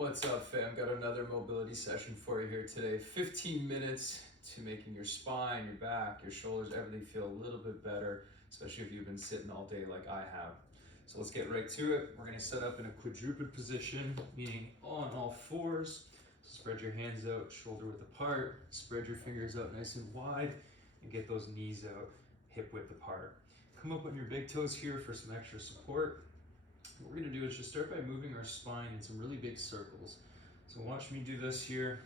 What's up, fam? Got another mobility session for you here today. 15 minutes to making your spine, your back, your shoulders, everything feel a little bit better, especially if you've been sitting all day like I have. So let's get right to it. We're gonna set up in a quadruped position, meaning on all fours. So spread your hands out, shoulder width apart. Spread your fingers out nice and wide, and get those knees out, hip width apart. Come up on your big toes here for some extra support. What we're gonna do is just start by moving our spine in some really big circles. So watch me do this here.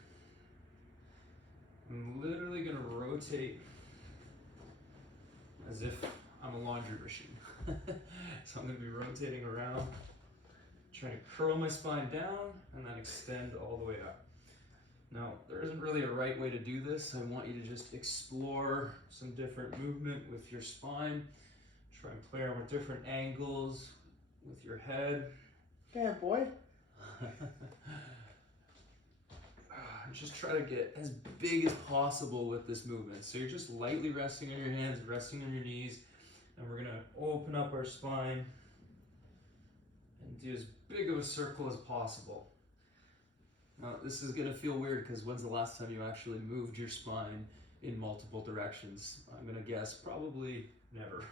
I'm literally gonna rotate as if I'm a laundry machine. So I'm gonna be rotating around, trying to curl my spine down and then extend all the way up. Now, there isn't really a right way to do this. I want you to just explore some different movement with your spine. Try and play around with different angles with your head. Yeah, boy. Just try to get as big as possible with this movement. So you're just lightly resting on your hands, resting on your knees, and we're gonna open up our spine and do as big of a circle as possible. Now, this is gonna feel weird because when's the last time you actually moved your spine in multiple directions? I'm gonna guess probably never.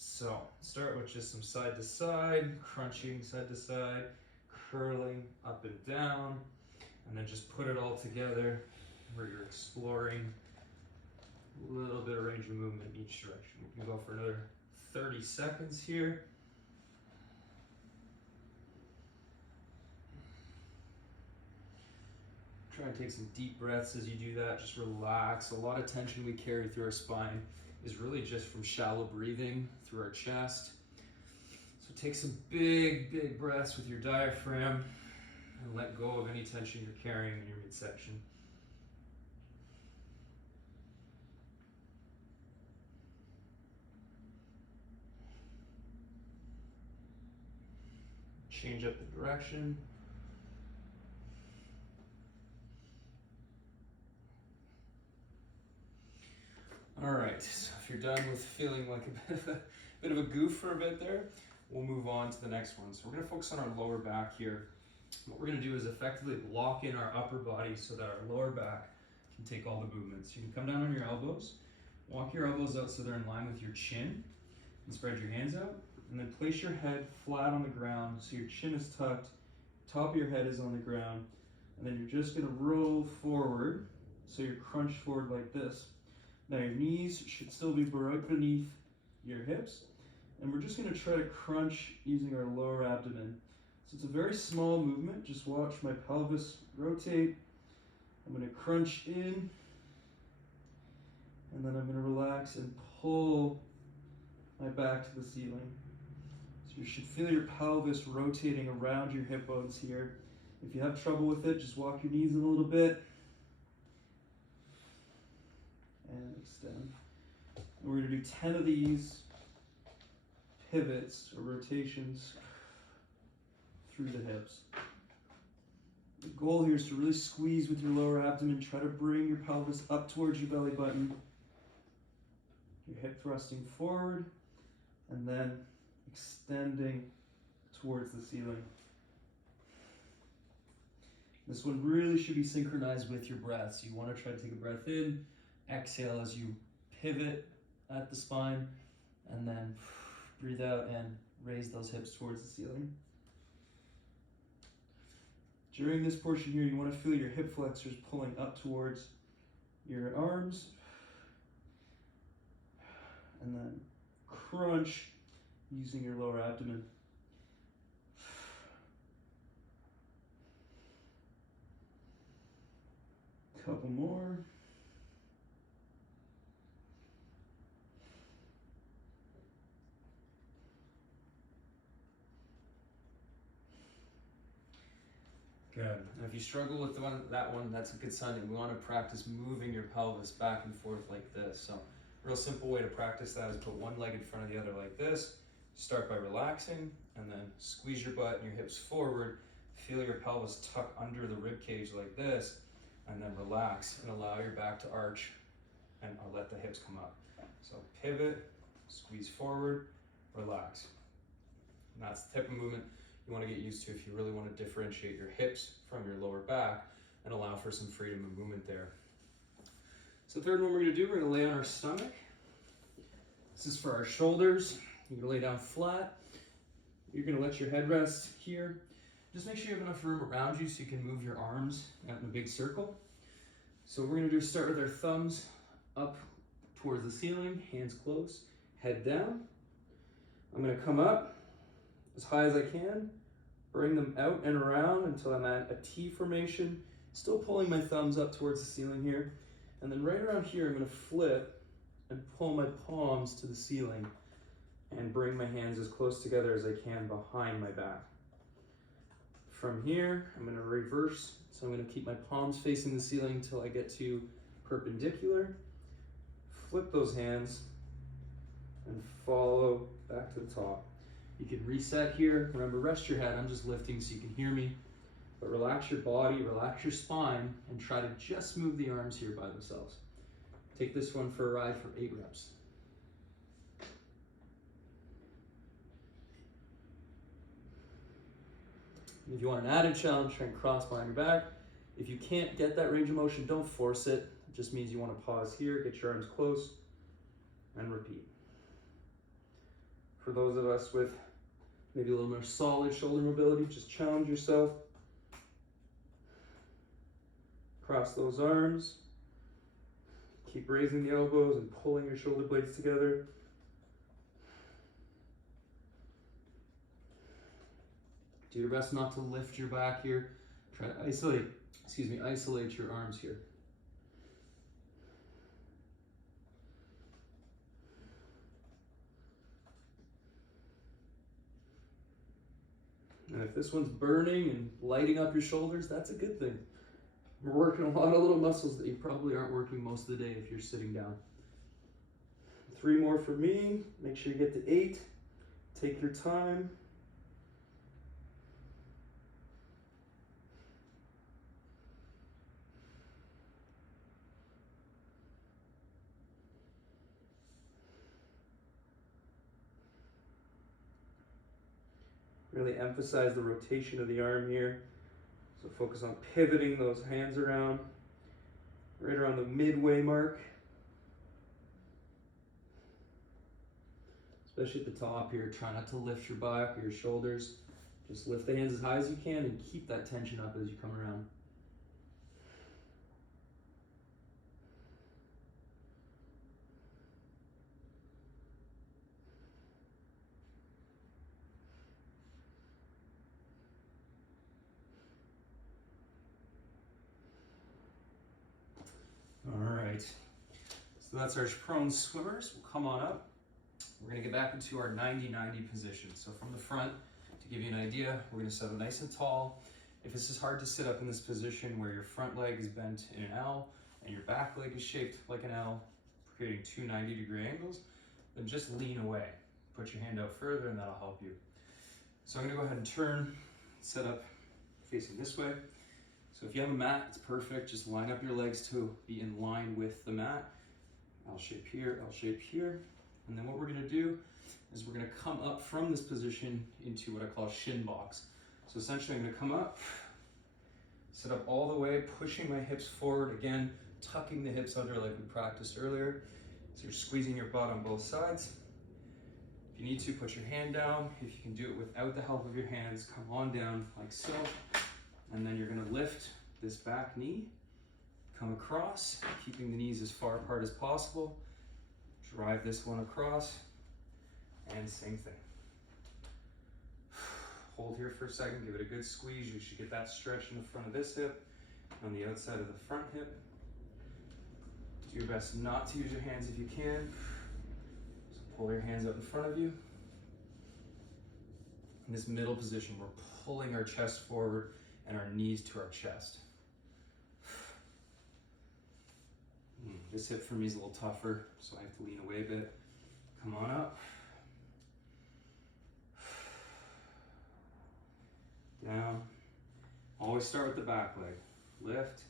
So start with just some side to side, crunching side to side, curling up and down, and then just put it all together where you're exploring a little bit of range of movement in each direction. We can go for another 30 seconds here. Try and take some deep breaths as you do that. Just relax. A lot of tension we carry through our spine is really just from shallow breathing through our chest. So take some big breaths with your diaphragm and let go of any tension you're carrying in your midsection. Change up the direction. All right, so if you're done with feeling like a bit of a goof for a bit there, we'll move on to the next one. So we're gonna focus on our lower back here. What we're gonna do is effectively lock in our upper body so that our lower back can take all the movements. You can come down on your elbows, walk your elbows out so they're in line with your chin, and spread your hands out, and then place your head flat on the ground so your chin is tucked, top of your head is on the ground, and then you're just gonna roll forward so you're crunched forward like this. Now your knees should still be right beneath your hips, and we're just gonna try to crunch using our lower abdomen. So it's a very small movement. Just watch my pelvis rotate. I'm gonna crunch in, and then I'm gonna relax and pull my back to the ceiling. So you should feel your pelvis rotating around your hip bones here. If you have trouble with it, just walk your knees in a little bit. And extend. And we're going to do 10 of these pivots or rotations through the hips. The goal here is to really squeeze with your lower abdomen. Try to bring your pelvis up towards your belly button. Your hip thrusting forward and then extending towards the ceiling. This one really should be synchronized with your breath. So you want to try to take a breath in. Exhale as you pivot at the spine, and then breathe out and raise those hips towards the ceiling. During this portion here, you want to feel your hip flexors pulling up towards your arms, and then crunch using your lower abdomen. Couple more. Good. And if you struggle with that one, that's a good sign that we want to practice moving your pelvis back and forth like this. So, real simple way to practice that is put one leg in front of the other like this. Start by relaxing, and then squeeze your butt and your hips forward. Feel your pelvis tuck under the rib cage like this, and then relax and allow your back to arch, and I'll let the hips come up. So pivot, squeeze forward, relax. And that's the type of movement you want to get used to if you really want to differentiate your hips from your lower back and allow for some freedom of movement there. So the third one we're going to do, we're going to lay on our stomach. This is for our shoulders. You're going to lay down flat. You're going to let your head rest here. Just make sure you have enough room around you so you can move your arms out in a big circle. So what we're going to do is start with our thumbs up towards the ceiling, hands close, head down. I'm going to come up as high as I can, bring them out and around until I'm at a T formation, still pulling my thumbs up towards the ceiling here. And then right around here, I'm going to flip and pull my palms to the ceiling and bring my hands as close together as I can behind my back. From here, I'm going to reverse. So I'm going to keep my palms facing the ceiling until I get to perpendicular. Flip those hands and follow back to the top. You can reset here. Remember, rest your head. I'm just lifting so you can hear me. But relax your body, relax your spine, and try to just move the arms here by themselves. Take this one for a ride for 8 reps. If you want an added challenge, try and cross behind your back. If you can't get that range of motion, don't force it. It just means you want to pause here, get your arms close, and repeat. For those of us with maybe a little more solid shoulder mobility, just challenge yourself. Cross those arms. Keep raising the elbows and pulling your shoulder blades together. Do your best not to lift your back here. Try to isolate your arms here. And if this one's burning and lighting up your shoulders, that's a good thing. We're working a lot of little muscles that you probably aren't working most of the day if you're sitting down. 3 more for me. Make sure you get to 8. Take your time. Really emphasize the rotation of the arm here. So focus on pivoting those hands around, right around the midway mark. Especially at the top here, try not to lift your back or your shoulders. Just lift the hands as high as you can and keep that tension up as you come around. All right, so that's our prone swimmers. We'll come on up. We're gonna get back into our 90-90 position. So from the front, to give you an idea, we're gonna set up nice and tall. If this is hard to sit up in this position where your front leg is bent in an L and your back leg is shaped like an L, creating 2 90-degree angles, then just lean away. Put your hand out further and that'll help you. So I'm gonna go ahead and turn, set up facing this way. So if you have a mat, it's perfect. Just line up your legs to be in line with the mat. L shape here, L shape here. And then what we're gonna do is we're gonna come up from this position into what I call a shin box. So essentially I'm gonna come up, sit up all the way, pushing my hips forward, again, tucking the hips under like we practiced earlier. So you're squeezing your butt on both sides. If you need to, put your hand down. If you can do it without the help of your hands, come on down like so. And then you're gonna lift this back knee, come across, keeping the knees as far apart as possible. Drive this one across, and same thing. Hold here for a second, give it a good squeeze. You should get that stretch in the front of this hip, on the outside of the front hip. Do your best not to use your hands if you can. So pull your hands out in front of you. In this middle position, we're pulling our chest forward and our knees to our chest. This hip for me is a little tougher, so I have to lean away a bit. Come on up. Down. Always start with the back leg. Lift,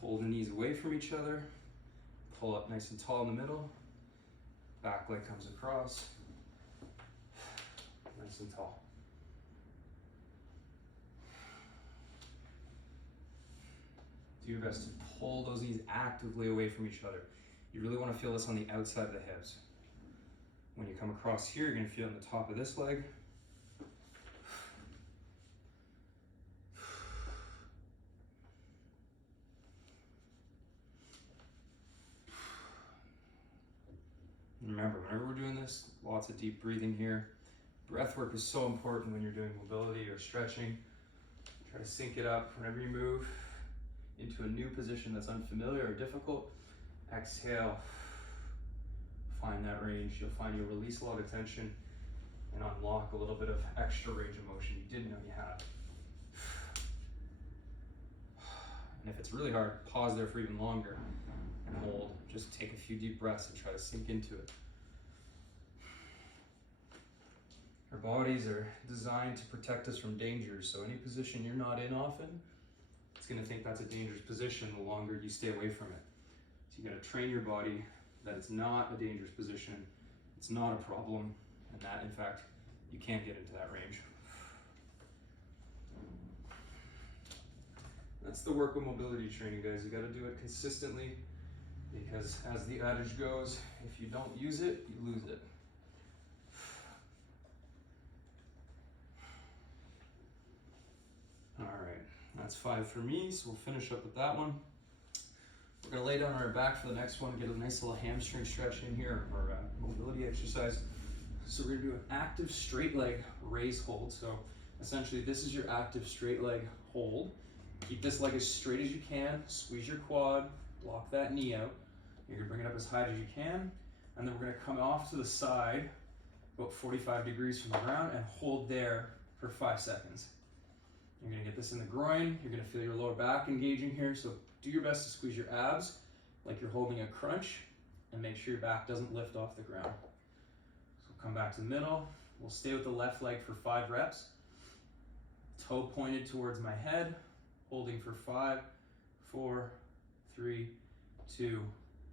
pull the knees away from each other, pull up nice and tall in the middle. Back leg comes across, nice and tall. Do your best to pull those knees actively away from each other. You really want to feel this on the outside of the hips. When you come across here, you're going to feel it on the top of this leg. Remember, whenever we're doing this, lots of deep breathing here. Breath work is so important when you're doing mobility or stretching. Try to sync it up whenever you move into a new position that's unfamiliar or difficult. Exhale, find that range. You'll find you'll release a lot of tension and unlock a little bit of extra range of motion you didn't know you had. And if it's really hard, pause there for even longer and hold. Just take a few deep breaths and try to sink into it. Our bodies are designed to protect us from dangers, so any position you're not in often, it's going to think that's a dangerous position the longer you stay away from it. So you got to train your body that it's not a dangerous position, it's not a problem, and that in fact you can't get into that range. That's the work of mobility training, guys. You got to do it consistently, because as the adage goes, if you don't use it, you lose it. All right, that's 5 for me, so we'll finish up with that one. We're gonna lay down on our back for the next one, get a nice little hamstring stretch in here, or mobility exercise. So we're gonna do an active straight leg raise hold. So essentially this is your active straight leg hold. Keep this leg as straight as you can, squeeze your quad, block that knee out. You're gonna bring it up as high as you can, and then we're gonna come off to the side, about 45 degrees from the ground, and hold there for 5 seconds. You're gonna get this in the groin, you're gonna feel your lower back engaging here, so do your best to squeeze your abs like you're holding a crunch, and make sure your back doesn't lift off the ground. So come back to the middle, we'll stay with the left leg for 5 reps. Toe pointed towards my head, holding for 5, 4, 3, 2,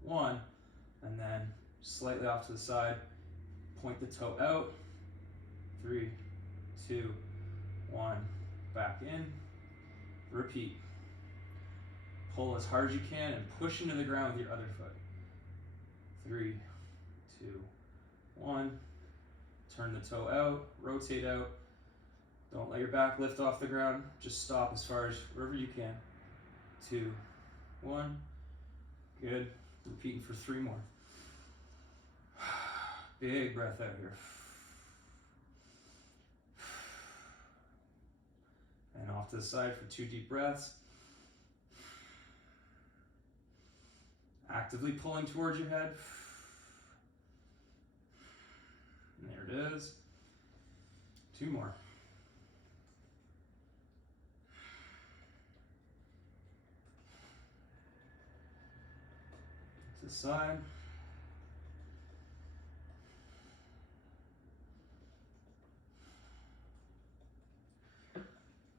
1, and then slightly off to the side, point the toe out, 3, 2, 1, back in, repeat. Pull as hard as you can and push into the ground with your other foot. 3, 2, 1, turn the toe out, rotate out. Don't let your back lift off the ground, just stop as far as wherever you can. 2, 1, good. Repeating for 3 more. Big breath out here. And off to the side for 2 deep breaths. Actively pulling towards your head. And there it is. 2 more. To the side.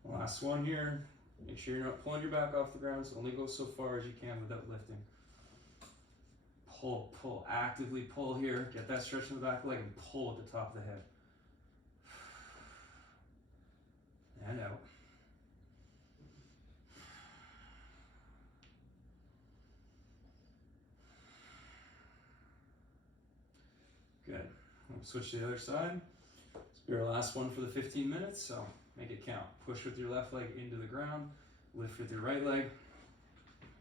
Last one here. Make sure you're not pulling your back off the ground, so only go so far as you can without lifting. Pull, pull, actively pull here. Get that stretch in the back leg and pull at the top of the head. And out. Good. We'll switch to the other side. This will be our last one for the 15 minutes, so make it count. Push with your left leg into the ground. Lift with your right leg.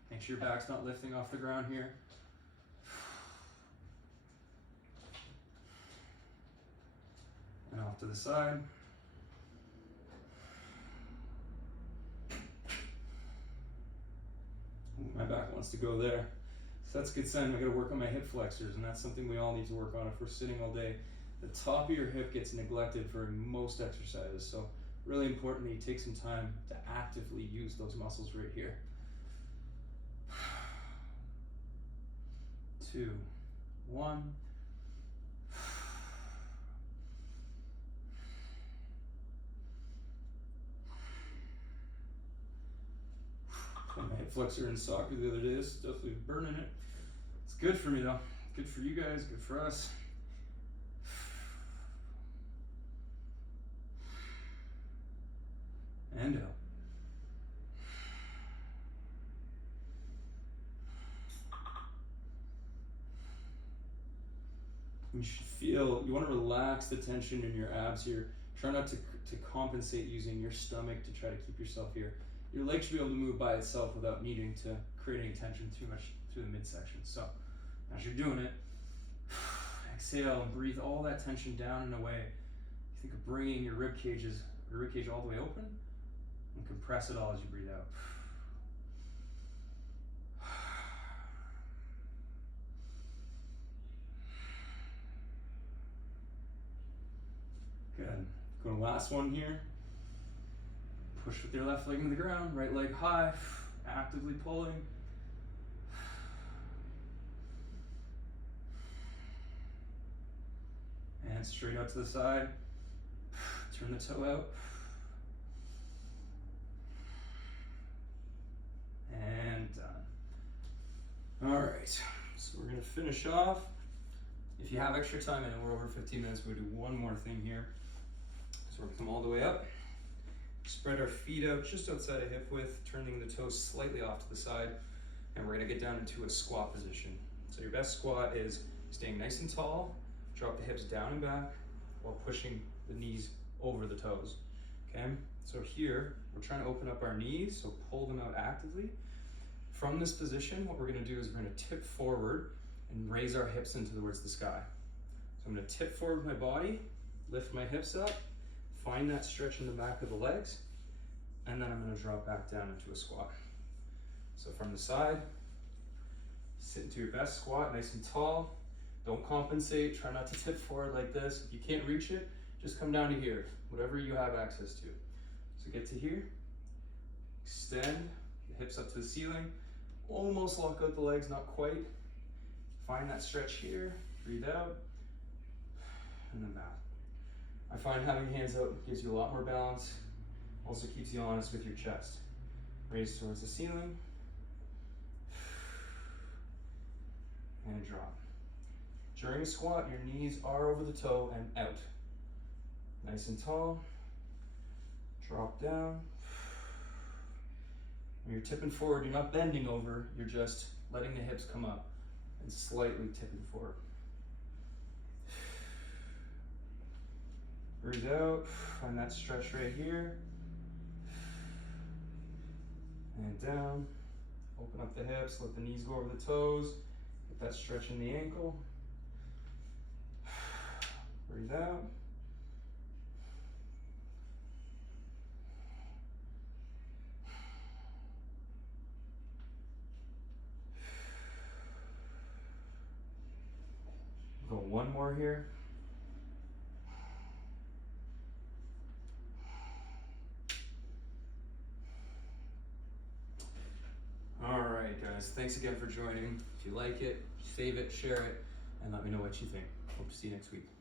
Make sure your back's not lifting off the ground here. And off to the side. Ooh, my back wants to go there. So that's a good sign. I gotta work on my hip flexors, and that's something we all need to work on if we're sitting all day. The top of your hip gets neglected for most exercises, so really important that you take some time to actively use those muscles right here. 2, 1. Put my hip flexor in soccer the other day. This is definitely burning it. It's good for me though. Good for you guys, good for us. And out. you should feel, you want to relax the tension in your abs here. Try not to compensate using your stomach to try to keep yourself here. Your leg should be able to move by itself without needing to create any tension too much through the midsection. So as you're doing it, exhale and breathe all that tension down and away. Think of bringing your rib cage all the way open and compress it all as you breathe out. Good. Go to the last one here. Push with your left leg into the ground, right leg high, actively pulling. And straight out to the side. Turn the toe out. And done. All right, so we're gonna finish off. If you have extra time, I know we're over 15 minutes, we'll do one more thing here. So we're gonna come all the way up. Spread our feet out just outside of hip width, turning the toes slightly off to the side, and we're gonna get down into a squat position. So your best squat is staying nice and tall, drop the hips down and back while pushing the knees over the toes, okay? So here, we're trying to open up our knees, so pull them out actively. From this position, what we're gonna do is we're gonna tip forward and raise our hips into towards the sky. So I'm gonna tip forward with my body, lift my hips up, find that stretch in the back of the legs, and then I'm gonna drop back down into a squat. So from the side, sit into your best squat, nice and tall. Don't compensate, try not to tip forward like this. If you can't reach it, just come down to here, whatever you have access to. So get to here, extend the hips up to the ceiling, almost lock out the legs, not quite. Find that stretch here, breathe out, and then back. I find having hands out gives you a lot more balance, also keeps you honest with your chest. Raise towards the ceiling, and drop. During a squat, your knees are over the toe and out. Nice and tall, drop down. When you're tipping forward, you're not bending over, you're just letting the hips come up and slightly tipping forward. Breathe out, find that stretch right here. And down, open up the hips, let the knees go over the toes, get that stretch in the ankle. Breathe out. Go one more here. All right, guys, thanks again for joining. If you like it, save it, share it, and let me know what you think. Hope to see you next week.